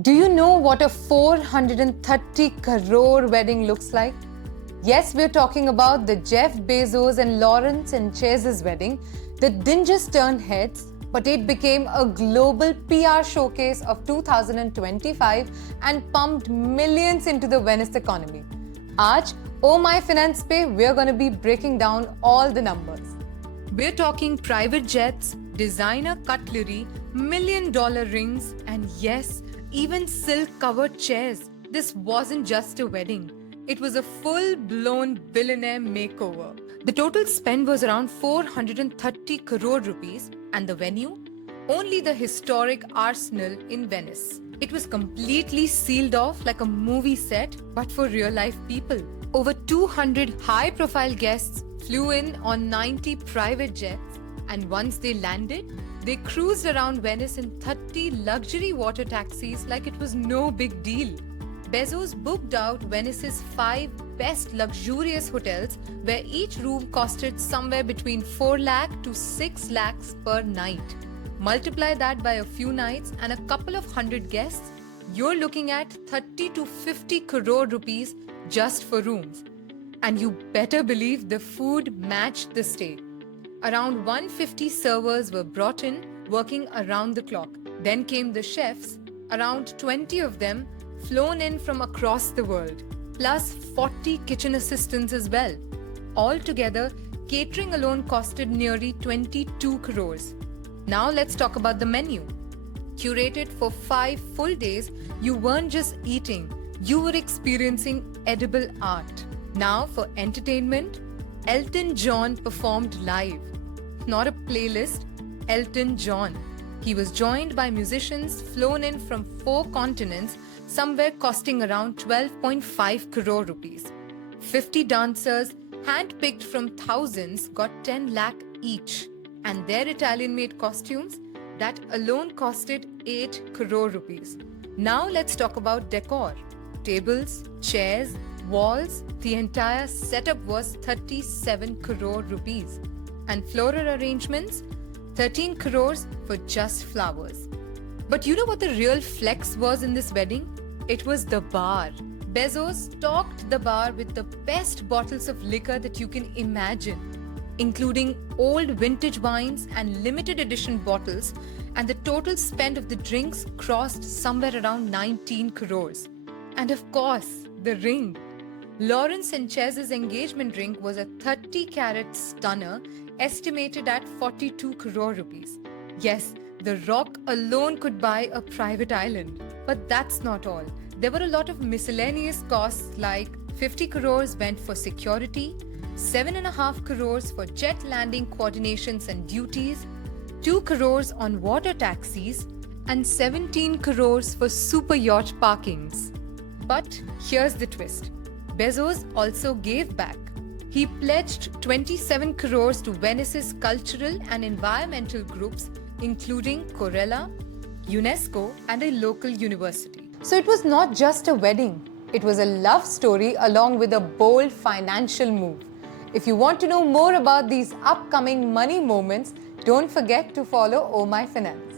Do you know what a 430 crore wedding looks like? Yes, we're talking about the Jeff Bezos and Lauren Sanchez's wedding that didn't just turn heads, but it became a global PR showcase of 2025 and pumped millions into the Venice economy. Aaj, Oh My Finance Pe, we're going to be breaking down all the numbers. We're talking private jets, designer cutlery, $1 million rings, and yes, even silk-covered chairs. This wasn't just a wedding. It was a full-blown billionaire makeover. The total spend was around 430 crore rupees, and the venue? Only the historic Arsenal in Venice. It was completely sealed off like a movie set, but for real-life people. Over 200 high-profile guests flew in on 90 private jets, and once they landed, they cruised around Venice in 30 luxury water taxis like it was no big deal. Bezos booked out Venice's 5 best luxurious hotels, where each room costed somewhere between 4 lakh to 6 lakhs per night. Multiply that by a few nights and a couple of hundred guests, you're looking at 30 to 50 crore rupees just for rooms. And you better believe the food matched the stay. Around 150 servers were brought in, working around the clock. Then came the chefs, around 20 of them flown in from across the world, plus 40 kitchen assistants as well. Altogether, catering alone costed nearly 22 crores. Now let's talk about the menu. Curated for 5 full days, you weren't just eating, you were experiencing edible art. Now for entertainment, Elton John performed live. Not a playlist, Elton John. He was joined by musicians flown in from 4 continents, somewhere costing around 12.5 crore rupees. 50 dancers, handpicked from thousands, got 10 lakh each. And their Italian-made costumes, that alone costed 8 crore rupees. Now let's talk about decor. Tables, chairs, walls, the entire setup was 37 crore rupees. And floral arrangements, 13 crores for just flowers. But you know what the real flex was in this wedding? It was the bar. Bezos stocked the bar with the best bottles of liquor that you can imagine, including old vintage wines and limited edition bottles, and the total spend of the drinks crossed somewhere around 19 crores. And of course, the ring. Lauren Sanchez's engagement ring was a 30-carat stunner estimated at 42 crore rupees. Yes, the rock alone could buy a private island. But that's not all. There were a lot of miscellaneous costs, like 50 crores went for security, 7.5 crores for jet landing coordinations and duties, 2 crores on water taxis, and 17 crores for super yacht parkings. But here's the twist. Bezos also gave back. He pledged 27 crores to Venice's cultural and environmental groups, including Koru, UNESCO, and a local university. So it was not just a wedding. It was a love story along with a bold financial move. If you want to know more about these upcoming money moments, don't forget to follow Oh My Finance.